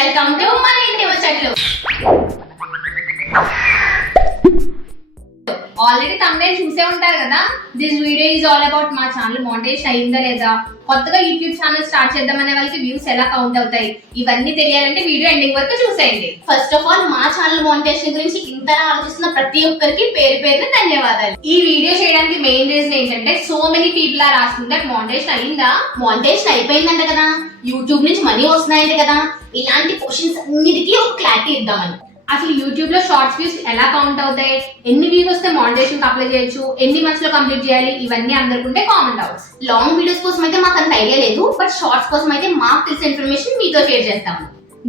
Welcome to మన ఇంటి ముచ్చట్లు. ఆల్రెడీ thumbnail చూసే ఉంటారు కదా. This video is all about మా ఛానల్ మోనిటైజేషన్ అయిందా లేదా, కొత్తగా యూట్యూబ్ ఛానల్ స్టార్ట్ చేద్దామనే వాళ్ళకి వ్యూస్ ఎలా కౌంట్ అవుతాయి, ఇవన్నీ తెలియాలంటే వీడియో ఎండింగ్ వరకు చూసేయండి. ఫస్ట్ ఆఫ్ ఆల్ మా ఛానల్ మోనిటైజేషన్ గురించి ఇంతలా ఆలోచిస్తున్న ప్రతి ఒక్కరికి పేరు పేరున ధన్యవాదాలు. ఈ వీడియో చేయడానికి మెయిన్ రీజన్ ఏంటంటే so many people are asking that monetization అయిందా, మోనిటైజేషన్ అయిపోయిందంట కదా, యూట్యూబ్ నుంచి మనీ వస్తున్నాయంటే కదా, ఇలాంటి క్వశ్చన్స్ అన్నిటికీ ఒక క్లారిటీ ఇద్దామని. అసలు యూట్యూబ్ లో షార్ట్స్ వ్యూస్ ఎలా కౌంట్ అవుతాయి, ఎన్ని వ్యూస్ వస్తే మానిటైజేషన్ అప్లై చేయొచ్చు, ఎన్ని మంత్స్ లో కంప్లీట్ చేయాలి, ఇవన్నీ అందరికుంటే కామన్ డౌట్స్. లాంగ్ వీడియోస్ కోసం అయితే మాకు అంత ఐడియా లేదు, బట్ షార్ట్స్ కోసం అయితే మాకు తెలిసిన ఇన్ఫర్మేషన్ మీతో షేర్ చేస్తాము.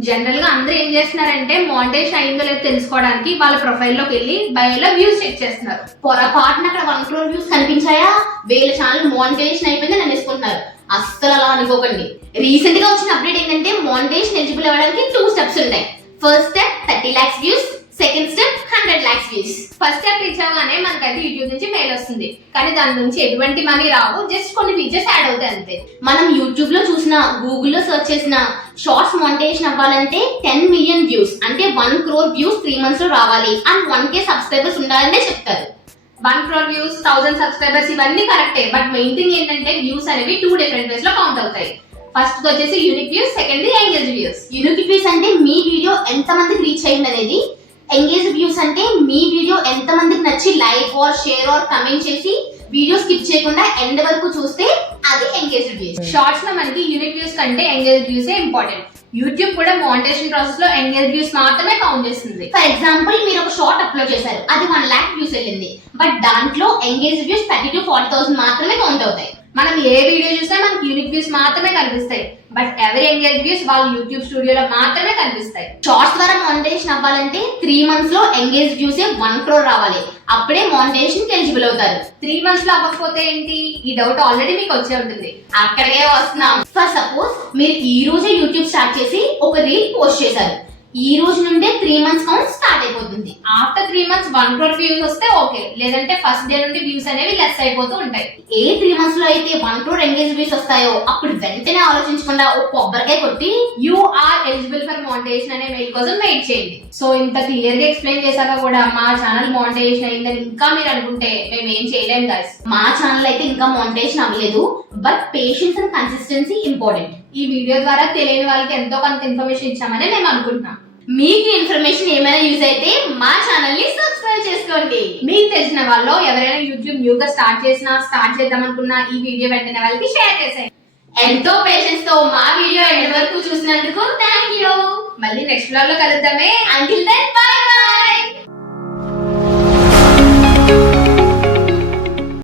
జనరల్ గా అందరూ ఏం చేస్తున్నారంటే మానిటైజేషన్ అయిందో లేదో తెలుసుకోవడానికి వాళ్ళ ప్రొఫైల్ లోకి వెళ్ళి బయోలో వ్యూస్ చెక్ చేస్తున్నారు. పొరపాటున అక్కడ 1 crore వ్యూస్ కనిపించాయా, వీళ్ళ ఛానల్ మానిటైజేషన్ అయిపోయిందని అనేసుకుంటున్నారు. అస్సలు అలా అనుకోకండి. రీసెంట్ గా వచ్చిన అప్డేట్ ఏంటంటే మానిటైజేషన్ ఎలిజిబుల్ అవ్వడానికి 2 steps ఉంటాయి. First step 30 lakhs views, second step 100 lakhs views. First step ఇచ్చాగానే మనకైతే యూట్యూబ్ నుంచి మెయిల్ వస్తుంది, కానీ దాని నుంచి ఎటువంటి మనీ రావు, జస్ట్ కొన్ని ఫీచర్స్ యాడ్ అవుతాయి అంతే. మనం యూట్యూబ్ లో చూసిన, గూగుల్లో సెర్చ్ చేసిన షార్ట్స్ మానిటైజేషన్ అవ్వాలంటే 10 million వ్యూస్ అంటే 1 crore వ్యూస్ 3 months లో రావాలి అండ్ 1K సబ్స్క్రైబర్స్ ఉండాలనే చెప్తారు. 1 crore వ్యూస్, 1000 సబ్స్క్రైబర్స్ ఇవన్నీ కరెక్టే, బట్ మెయిన్ థింగ్ ఏంటంటే వ్యూస్ అనేవి 2 different ways లో కౌంట్ అవుతాయి. ఫస్ట్ వచ్చేసి unique views, second engage views. Unique views అంటే మీ వీడియో ఎంత మందికి రీచ్ అయింది అనేది, ఎంగేజ్ వ్యూస్ అంటే మీ వీడియో ఎంత మందికి నచ్చి like or share or comment చేసి వీడియో స్కిప్ చేయకుండా ఎండ్ వరకు చూస్తే అది ఎంగేజ్ వ్యూస్. షార్ట్స్ లో మనకి యూనిక్ వ్యూస్ కంటే ఎంగేజ్ వ్యూస్ ఇంపార్టెంట్. యూట్యూబ్ కూడా మానిటైజేషన్ ప్రాసెస్ లో ఎంగేజ్ వ్యూస్ మాత్రమే కౌంట్ చేస్తుంది. ఫర్ ఎగ్జాంపుల్ మీరు ఒక షార్ట్ అప్లోడ్ చేశారు, అది 1 lakh వ్యూస్ వెళ్ళింది, బట్ దాంట్లో ఎంగేజ్ వ్యూస్ 30 to 40,000 మాత్రమే కౌంట్ అవుతాయి. మనం ఏ వీడియో చూసినా మనకి యూనిక్ వ్యూస్ మాత్రమే కనిపిస్తాయి, బట్ ఎవరి ఎంగేజ్ వ్యూస్ వాళ్ళ యూట్యూబ్ స్టూడియోలో మాత్రమే కనిపిస్తాయి. షార్ట్స్ ద్వారా మానిటైజేషన్ అవ్వాలంటే 3 months లో ఎంగేజ్ వ్యూస్ 1 crore రావాలి, అప్పుడే మానిటైజేషన్ కి ఎలిజిబుల్ అవుతారు. 3 months లో అవ్వకపోతే ఏంటి, ఈ డౌట్ ఆల్రెడీ మీకు వచ్చే ఉంటుంది. అక్కడికే వస్తున్నాం. ఫర్ సపోజ్ మీరు ఈ రోజే యూట్యూబ్ స్టార్ట్ చేసి ఒక రీల్ పోస్ట్ చేశారు, ఈ రోజు నుండే 3 months కౌంట్ స్టార్ట్ అయిపోతుంది. ఆఫ్టర్ 3 months 1 crore వ్యూస్ వస్తే ఓకే, లేదంటే ఫస్ట్ డే నుండి వ్యూస్ అనేవి లెస్ అయిపోతూ ఉంటాయి. ఏ 3 months లో అయితే 1 crore ఎంగేజ్ వ్యూస్ వస్తాయో అప్పుడు వెంటనే ఆలోచించకుండా ఒక కొబ్బరికాయ కొట్టి you are eligible for monetization అనే మెయిల్ కోసం వెయిట్ చేయండి. సో ఇంత క్లియర్ గా ఎక్స్ప్లెయిన్ చేశాక కూడా మా ఛానల్ మానిటైజేషన్ అయిందని ఇంకా మీరు అనుకుంటే మేము ఏం చేయలేం గైస్. మా ఛానల్ అయితే ఇంకా మానిటైజేషన్ అవ్వలేదు, but patience and consistency important. ఈ వీడియో ద్వారా తెలియని వాళ్ళకి ఎంతో కొంత ఇన్ఫర్మేషన్ ఇచ్చామని మేము అనుకుంటున్నాం. మీకు ఇన్ఫర్మేషన్ ఏమైనా యూజ్ అయితే మా ఛానల్ ని సబ్స్క్రైబ్ చేసుకోండి. మీకు తెలిసిన వాళ్ళు ఎవరైనా యూట్యూబ్ న్యూగా స్టార్ట్ చేద్దాం అనుకున్నా ఈ వీడియో వెంటనే వాళ్ళకి షేర్ చేసేయండి. ఎంతో పేషెన్స్ తో మా వీడియో ఎండ్ వరకు చూసినందుకు థ్యాంక్ యూ. మళ్ళీ నెక్స్ట్ వ్లాగ్ లో కలుద్దామే. Until then by.